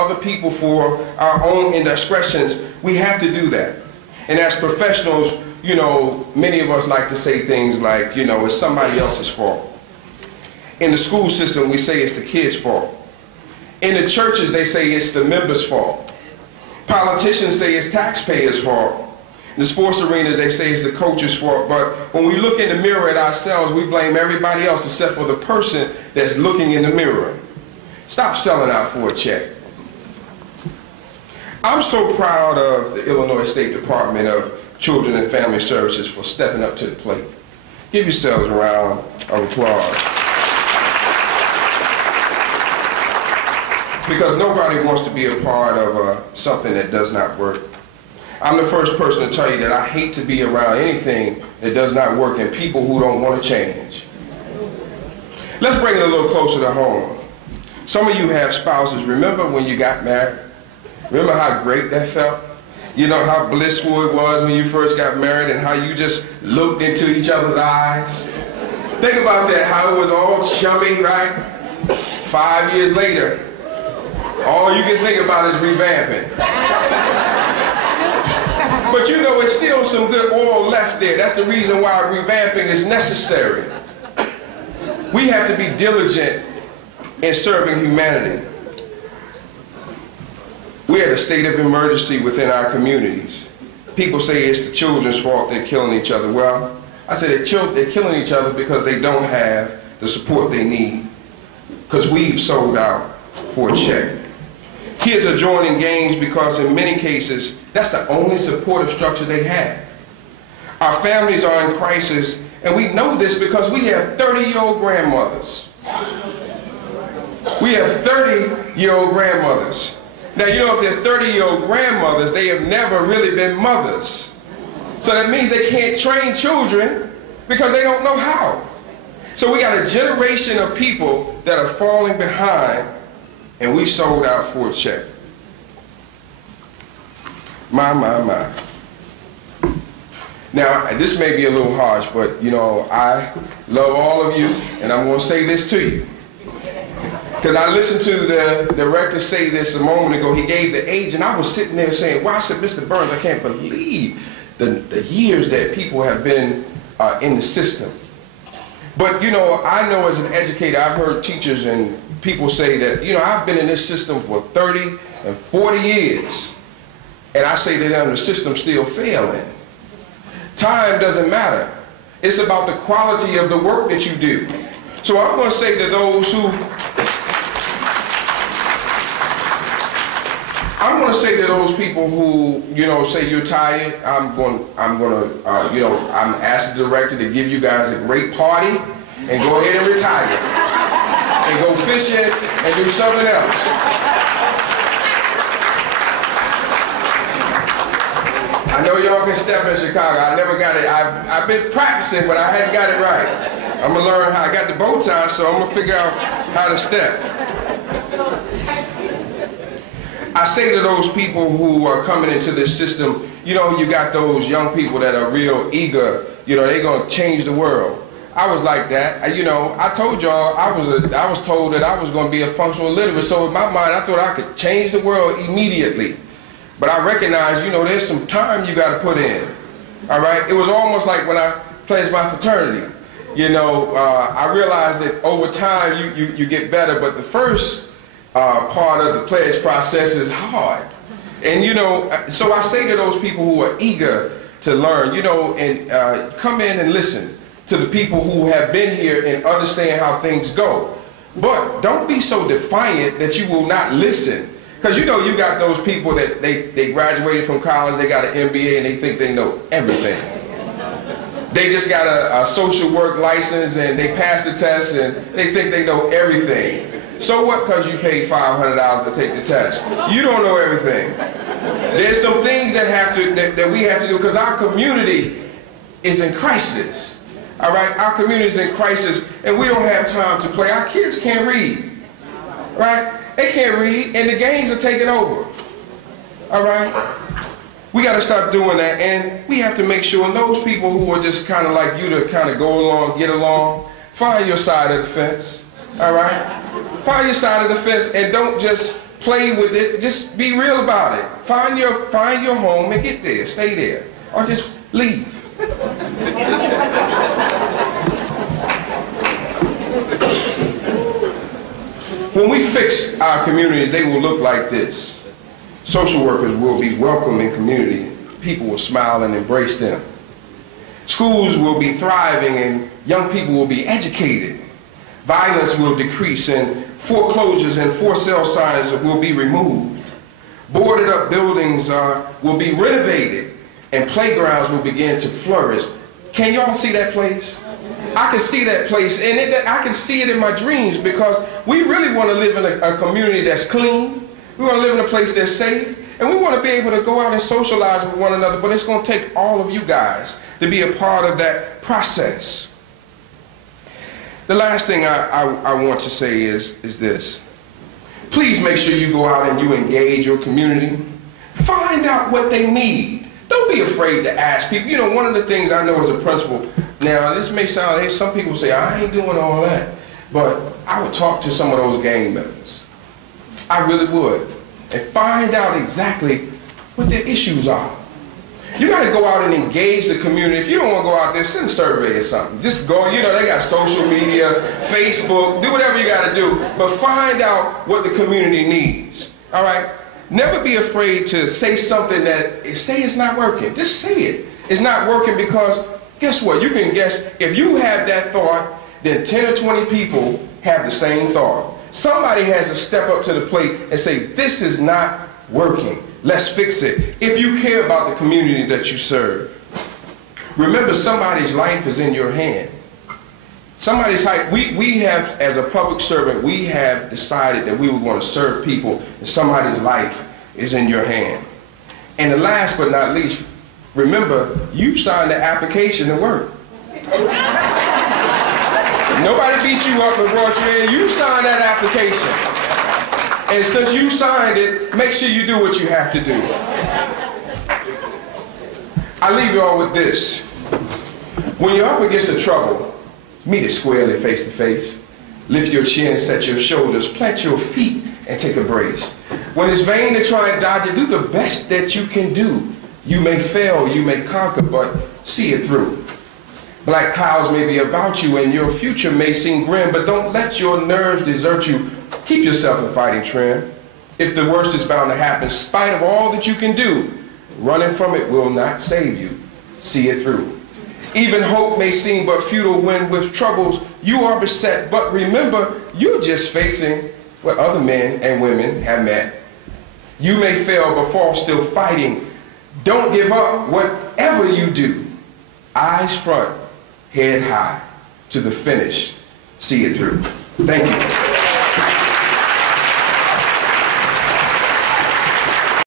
other people for our own indiscretions, we have to do that. And as professionals, you know, many of us like to say things like, you know, it's somebody else's fault. In the school system, we say it's the kids' fault. In the churches, they say it's the members' fault. Politicians say it's taxpayers' fault. In the sports arena, they say it's the coach's fault. But when we look in the mirror at ourselves, we blame everybody else except for the person that's looking in the mirror. Stop selling out for a check. I'm so proud of the Illinois State Department of Children and Family Services for stepping up to the plate. Give yourselves a round of applause. Because nobody wants to be a part of something that does not work. I'm the first person to tell you that I hate to be around anything that does not work and people who don't want to change. Let's bring it a little closer to home. Some of you have spouses. Remember when you got married? Remember how great that felt? You know how blissful it was when you first got married and how you just looked into each other's eyes? Think about that, how it was all chummy, right? 5 years later, all you can think about is revamping. But you know, it's still some good oil left there. That's the reason why revamping is necessary. We have to be diligent in serving humanity. We're at a state of emergency within our communities. People say it's the children's fault they're killing each other. Well, I say they're killing each other because they don't have the support they need, because we've sold out for a check. Kids are joining gangs because in many cases, that's the only supportive structure they have. Our families are in crisis, and we know this because we have 30-year-old grandmothers. We have 30-year-old grandmothers. Now, you know, if they're 30-year-old grandmothers, they have never really been mothers. So that means they can't train children because they don't know how. So we got a generation of people that are falling behind, and we sold out for a check. My. Now, this may be a little harsh, but, you know, I love all of you, and I'm going to say this to you. Because I listened to the director say this a moment ago. He gave the age, and I was sitting there saying, wow, I said, Mr. Burns, I can't believe the years that people have been in the system. But, you know, I know as an educator, I've heard teachers and people say that, you know, I've been in this system for 30 and 40 years. And I say to them, the system's still failing. Time doesn't matter. It's about the quality of the work that you do. So I'm going to say to those who, I'm going to say to those people who, you know, say you're tired, I'm asking the director to give you guys a great party and go ahead and retire and go fishing and do something else. I know y'all can step in Chicago. I never got it. I've been practicing, but I hadn't got it right. I'm going to learn how. I got the bow tie, so I'm going to figure out how to step. I say to those people who are coming into this system, you know, you got those young people that are real eager, you know, they're going to change the world. I was like that. You know, I told y'all I was told that I was going to be a functional illiterate, so in my mind I thought I could change the world immediately. But I recognize, you know, there's some time you got to put in. All right? It was almost like when I pledged my fraternity. You know, I realized that over time you get better, but the first part of the pledge process is hard. And, you know, so I say to those people who are eager to learn, you know, and come in and listen to the people who have been here and understand how things go. But don't be so defiant that you will not listen. Because, you know, you got those people that they graduated from college, they got an MBA, and they think they know everything. They just got a social work license, and they passed the test, and they think they know everything. So what, because you paid $500 to take the test? You don't know everything. There's some things that we have to do, because our community is in crisis. All right? Our community is in crisis, and we don't have time to play. Our kids can't read. Right? They can't read, and the gangs are taking over. All right? We got to stop doing that, and we have to make sure, and those people who are just kind of like you to kind of go along, get along, find your side of the fence. All right? Find your side of the fence, and don't just play with it. Just be real about it. Find your home and get there. Stay there. Or just leave. When we fix our communities, they will look like this. Social workers will be welcome in community. People will smile and embrace them. Schools will be thriving and young people will be educated. Violence will decrease and foreclosures and for sale signs will be removed. Boarded up buildings will be renovated and playgrounds will begin to flourish. Can y'all see that place? I can see that place, and I can see it in my dreams, because we really want to live in a community that's clean. We want to live in a place that's safe, and we want to be able to go out and socialize with one another, but it's going to take all of you guys to be a part of that process. The last thing I want to say is this. Please make sure you go out and you engage your community. Find out what they need. Don't be afraid to ask people. You know, one of the things I know as a principal, now this may sound, hey, some people say, I ain't doing all that, but I would talk to some of those gang members. I really would. And find out exactly what their issues are. You got to go out and engage the community. If you don't want to go out there, send a survey or something. Just go, you know, they got social media, Facebook, do whatever you got to do, but find out what the community needs. All right? Never be afraid to say something that, say it's not working. Just say it. It's not working, because guess what? You can guess, if you have that thought, then 10 or 20 people have the same thought. Somebody has to step up to the plate and say, this is not working. Let's fix it. If you care about the community that you serve, remember, somebody's life is in your hand. Somebody's life, we have, as a public servant, we have decided that we would want to serve people, and somebody's life is in your hand. And the last but not least, remember, you signed the application to work. Nobody beat you up and brought you in. You signed that application. And since you signed it, make sure you do what you have to do. I leave you all with this. When you're up against the trouble, meet it squarely face to face. Lift your chin, set your shoulders, plant your feet, and take a brace. When it's vain to try and dodge it, do the best that you can do. You may fail, you may conquer, but see it through. Black clouds may be about you and your future may seem grim, but don't let your nerves desert you. Keep yourself in fighting trim. If the worst is bound to happen, in spite of all that you can do, running from it will not save you. See it through. Even hope may seem but futile when with troubles you are beset, but remember, you're just facing what other men and women have met. You may fail but fall still fighting. Don't give up whatever you do. Eyes front, head high, to the finish. See it through. Thank you.